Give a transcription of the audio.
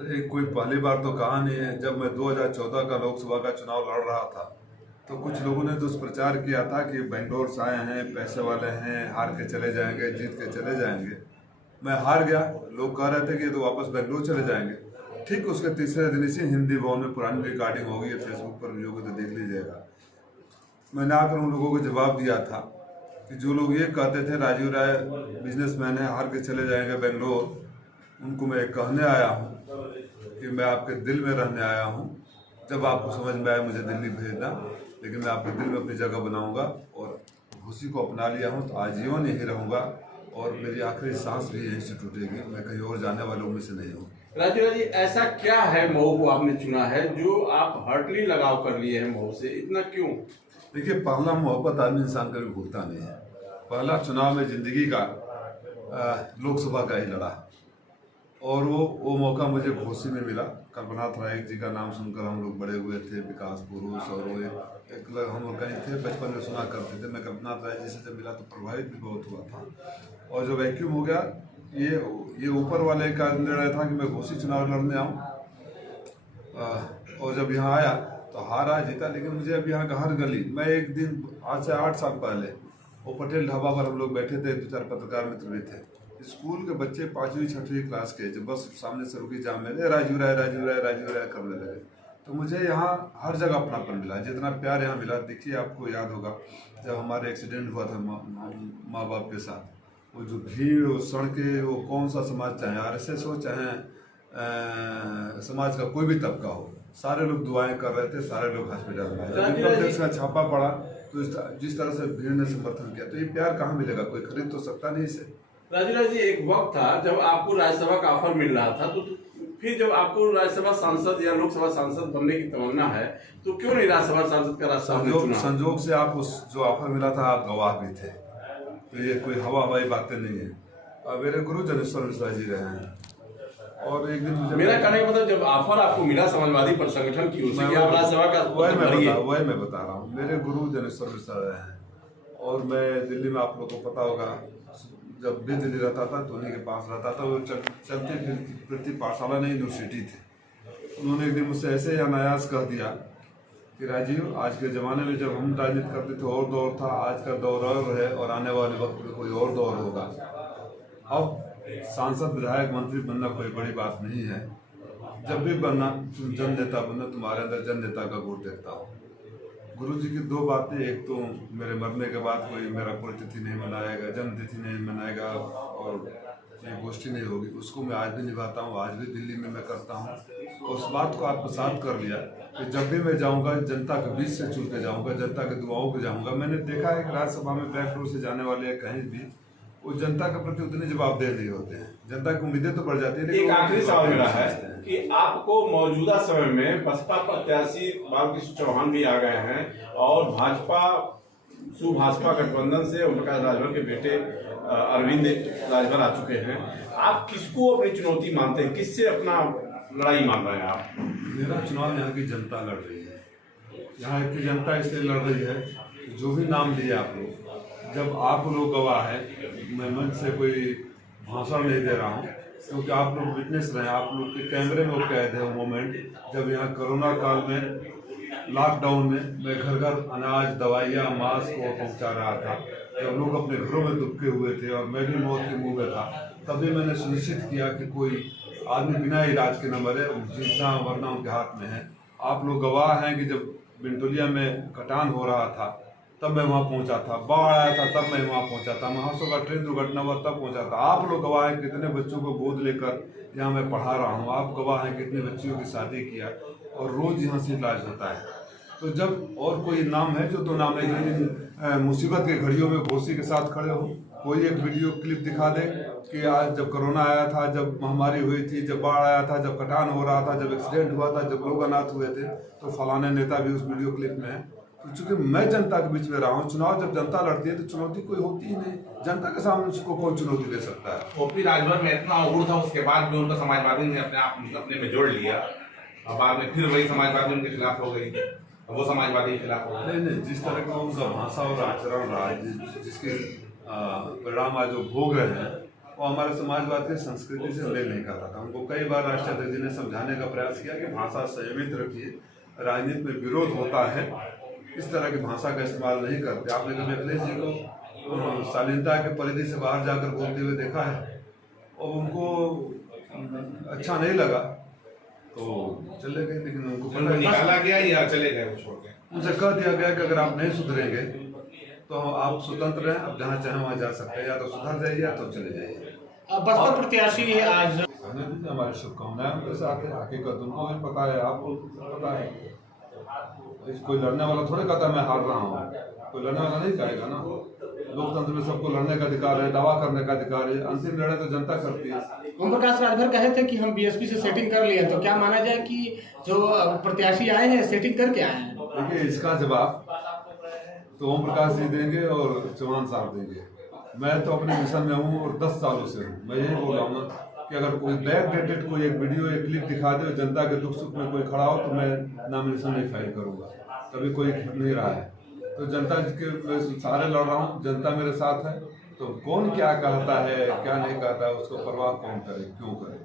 अरे कोई पहली बार तो कहा नहीं है। जब मैं 2014 का लोकसभा का चुनाव लड़ रहा था तो कुछ लोगों ने दुष्प्रचार किया था कि बेंगलोर से आए हैं, पैसे वाले हैं, हार के चले जाएंगे, जीत के चले जाएंगे। मैं हार गया। लोग कह रहे थे कि ये तो वापस बेंगलोर चले जाएंगे। ठीक उसके तीसरे दिन इसी हिंदी भवन में पुरानी रिकॉर्डिंग होगी, है, फेसबुक पर भी होगी तो देख लीजिएगा। मैंने आकर उन लोगों को जवाब दिया था कि जो लोग ये कहते थे राजीव राय बिजनेसमैन है, हार के चले जाएंगे बेंगलोर, उनको मैं कहने आया हूँ कि मैं आपके दिल में रहने आया हूँ। जब आपको समझ में आए मुझे दिल्ली भेजना, लेकिन मैं आपके दिल में अपनी जगह बनाऊंगा और खुशी को अपना लिया हूँ तो आजीवन यहीं रहूंगा और मेरी आखिरी सांस भी यहीं से टूटेगी। मैं कहीं और जाने वालों में से नहीं हूँ। राजीव जी, ऐसा क्या है मऊ को आपने चुना है जो आप हार्टली लगाव कर लिए हैं मऊ से, इतना क्यों? देखिए, पहला मोहब्बत आदमी इंसान कभी भूलता नहीं है। पहला चुनाव में जिंदगी का लोकसभा का ही लड़ा और वो मौका मुझे घोसी में मिला। कल्पनाथ राय जी का नाम सुनकर हम लोग बड़े हुए थे, विकास पुरुष, और वो एक हम लोग कहीं थे बचपन में सुना करते थे। मैं कल्पनाथ राय जी से जब मिला तो प्रभावित भी बहुत हुआ था। और जो वैक्यूम हो गया, ये ऊपर वाले का निर्णय था कि मैं घोसी चुनाव लड़ने आऊँ। और जब यहाँ आया तो हारा जीता, लेकिन मुझे अब यहाँ का हर गली, मैं एक दिन आज से 8 साल पहले वो पटेल ढाबा पर हम लोग बैठे थे, 2-4 पत्रकार मित्र भी थे, स्कूल के बच्चे 5वीं 6वीं क्लास के, जब बस सामने से रुकी जाम में राजीव राय राजीव राय राजीव राय करने लगे। तो मुझे यहाँ हर जगह अपनापन मिला, जितना प्यार यहाँ मिला। देखिए, आपको याद होगा जब हमारे एक्सीडेंट हुआ था माँ बाप के साथ, वो जो भीड़, वो सड़कें, वो कौन सा समाज चाहे RSS हो चाहे समाज का कोई भी तबका हो, सारे लोग दुआएं कर रहे थे, सारे लोग हॉस्पिटल में आए। जब इनकम टैक्स का छापा पड़ा तो जिस तरह से भीड़ ने समर्थन किया, तो ये प्यार कहाँ मिलेगा? कोई खरीद तो सकता नहीं इसे। राजीव जी, एक वक्त था जब आपको राज्यसभा का ऑफर मिल रहा था, तो फिर जब आपको राज्यसभा सांसद या लोकसभा सांसद बनने की तमन्ना है तो क्यों नहीं राज्यसभा सांसद का रास्ता? संजोग से आप उस जो ऑफर मिला था आप गवाह भी थे, तो ये कोई हवाई बातें नहीं है। मेरे गुरु जनेश्वर मिश्रा जी रहे हैं और एक दिन मुझे, मेरा कहने का मतलब, जब ऑफर आपको मिला समाजवादी पर संगठन की ओर से कि आप राज्यसभा का, वही मैं बता रहा हूँ। मेरे गुरु जनेश्वर मिश्रा रहे हैं और मैं दिल्ली में, आप लोगों को पता होगा, जब भी दिल्ली रहता था तो उन्हीं के पास रहता था। वो चलती फिरती पाठशाला नहीं, यूनिवर्सिटी थी। उन्होंने एक दिन मुझसे ऐसे ही अनायास कह दिया कि राजीव, आज के ज़माने में जब हम राजनीति करते थे और दौर था, आज का दौर और है और आने वाले वक्त में कोई और दौर होगा। अब सांसद, विधायक, मंत्री बनना कोई बड़ी बात नहीं है। जब भी बनना, तुम जन नेता बनना, तुम्हारे अंदर जन नेता का गुण देखता हो। गुरु जी की 2 बातें, एक तो मेरे मरने के बाद कोई मेरा पुण्यतिथि नहीं मनाएगा, जन्मतिथि नहीं मनाएगा और ये गोष्ठी नहीं होगी, उसको मैं आज भी निभाता हूँ। आज भी दिल्ली में मैं करता हूँ और उस बात को आत्मसात कर लिया कि जब भी मैं जाऊँगा जनता के बीच से चुन के जाऊँगा, जनता के दुआओं पे जाऊँगा। मैंने देखा है कि राज्यसभा में बैक डोर से जाने वाले कहीं भी वो जनता के प्रति उतने जवाबदेह नहीं होते हैं। जनता की उम्मीदें तो बढ़ जाती है। एक आखिरी सवाल मेरा है कि आपको मौजूदा समय में बसपा प्रत्याशी बालकृष्ण चौहान भी आ गए हैं और भाजपा सुभाजपा गठबंधन से ओम प्रकाश राजभर के बेटे अरविंद राजभर आ चुके हैं। आप किसको अपनी चुनौती मानते हैं, किससे अपना लड़ाई मान रहे हैं आप? मेरा चुनाव यहाँ की जनता लड़ रही है। यहाँ की जनता इसलिए लड़ रही है कि जो भी नाम लिए आप लोग, जब आप लोग गवाह हैं, मैं मंच से कोई भाषण नहीं दे रहा हूँ क्योंकि आप लोग विटनेस रहे हैं, आप लोग के कैमरे में वो कैद है वो मोमेंट जब यहाँ कोरोना काल में, लॉकडाउन में मैं घर घर अनाज, दवाइयाँ, मास्क को पहुँचा रहा था। जब लोग अपने घरों में दुबके हुए थे और मैं भी मौत के मुंह में था, तभी मैंने सुनिश्चित किया कि कोई आदमी बिना इलाज के न मरे, जीतना वरना उनके हाथ में है। आप लोग गवाह हैं कि जब बिंटोलिया में कटान हो रहा था तब मैं वहाँ पहुँचा था, बाढ़ आया था तब मैं वहाँ पहुँचा था, महासो का ट्रेन दुर्घटना हुआ तब पहुँचा था। आप लोग गवाह हैं कितने बच्चों को गोद लेकर यहाँ मैं पढ़ा रहा हूँ। आप गवाह हैं कितने बच्चियों की शादी किया और रोज़ यहाँ से इलाज होता है। तो जब और कोई नाम है जो 2 नाम है, लेकिन मुसीबत के घड़ियों में घोसी के साथ खड़े हो, कोई एक वीडियो क्लिप दिखा दे कि आज जब कोरोना आया था, जब महामारी हुई थी, जब बाढ़ आया था, जब कटान हो रहा था, जब एक्सीडेंट हुआ था, जब लोग अनाथ हुए थे, तो फलाने नेता भी उस वीडियो क्लिप में है। तो चूंकि मैं जनता के बीच में रहा हूँ, चुनाव जब जनता लड़ती है तो चुनौती कोई होती ही नहीं। जनता के सामने उसको कौन चुनौती दे सकता है? ओपी राजभर में इतना उग्र था, उसके बाद भी उनका समाजवादी ने अपने में जोड़ लिया और बाद में फिर वही समाजवादी उनके खिलाफ हो गई, वो समाजवादी के खिलाफ हो गई। नहीं, जिस तरह का उनका भाषा और आचरण रहा, जिसके परिणाम आज जो भोग रहे हैं, वो हमारे समाजवाद की संस्कृति से मेल नहीं खाता था। उनको कई बार राष्ट्रीय अध्यक्ष जी ने समझाने का प्रयास किया कि भाषा संयमित रखिए, राजनीति में विरोध होता है, इस तरह की भाषा का इस्तेमाल नहीं करते। आपने कभी अखिलेश जी को शालीनता के परिधि से बाहर जाकर बोलते हुए देखा है और उनको अच्छा नहीं लगा तो चले गए, लेकिन उनको निकाला गया या चले गए वो छोड़ के? उनसे कह दिया गया कि अगर आप नहीं सुधरेंगे तो आप स्वतंत्र हैं, आप जहाँ चाहें वहाँ जा सकते हैं, या तो सुधर जाइए या तो चले जाइए। बसपा प्रत्याशी है आज हमारी शुभकामनाएं उनके साथ है। हकीकत उनको भी पता है, आपको पता है। कोई लड़ने वाला थोड़े कहता मैं हार रहा हूँ, कोई लड़ने वाला नहीं कहेगा ना। लोकतंत्र में सबको लड़ने का अधिकार है, दावा करने का अधिकार है, अंतिम निर्णय तो जनता करती है। ओम प्रकाश राजभर कहे थे कि हम बीएसपी से सेटिंग कर लिए, तो क्या माना जाए कि जो प्रत्याशी आए हैं सेटिंग करके आए हैं? देखिए, इसका जवाब तो ओम प्रकाश जी देंगे और चौहान साहब देंगे। मैं तो अपने मिशन में हूँ और 10 सालों से हूँ। मैं यही बोल रहा हूँ ना कि अगर कोई बैक डेटेड कोई एक वीडियो एक क्लिप दिखा दे, जनता के दुख सुख में कोई खड़ा हो, तो मैं नॉमिनेशन नहीं फाइल करूँगा। कभी कोई नहीं रहा है, तो जनता के सारे लड़ रहा हूँ, जनता मेरे साथ है। तो कौन क्या कहता है क्या नहीं कहता है उसको परवाह कौन करे, क्यों करे।